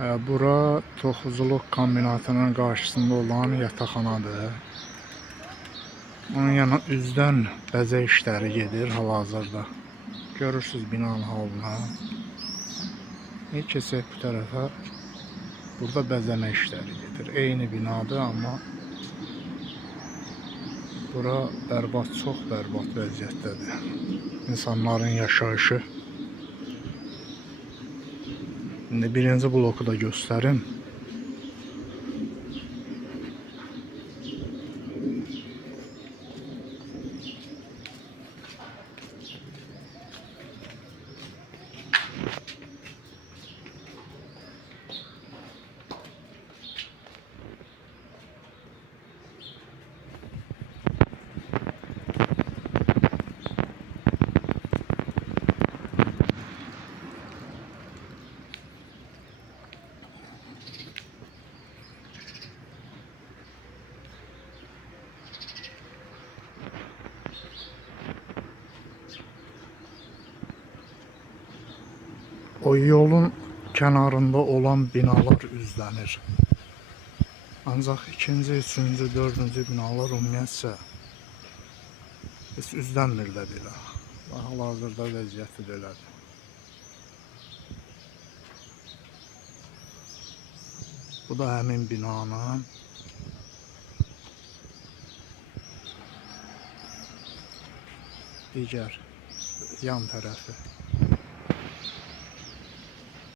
Bura toxuculuq kombinatının qarşısında olan yataqxanadır. Onun yana üzdən bəzək işləri gedir hal-hazırda. Görürsüz binanın halına. Keçək bu tərəfə. Burada bəzəmə işləri gedir. Eyni binadır, amma bura bərbad, çox bərbad vəziyyətdədir. İnsanların yaşayışı. İndi birinci bloku da göstərim. O yolun kənarında olan binalar üzlənir. Ancaq ikinci, üçüncü, dördüncü binalar ümumiyyətcə heç üzlənmir də belə. Hal-hazırda vəziyyəti belədir. Bu da həmin binanın digər yan tərəfi.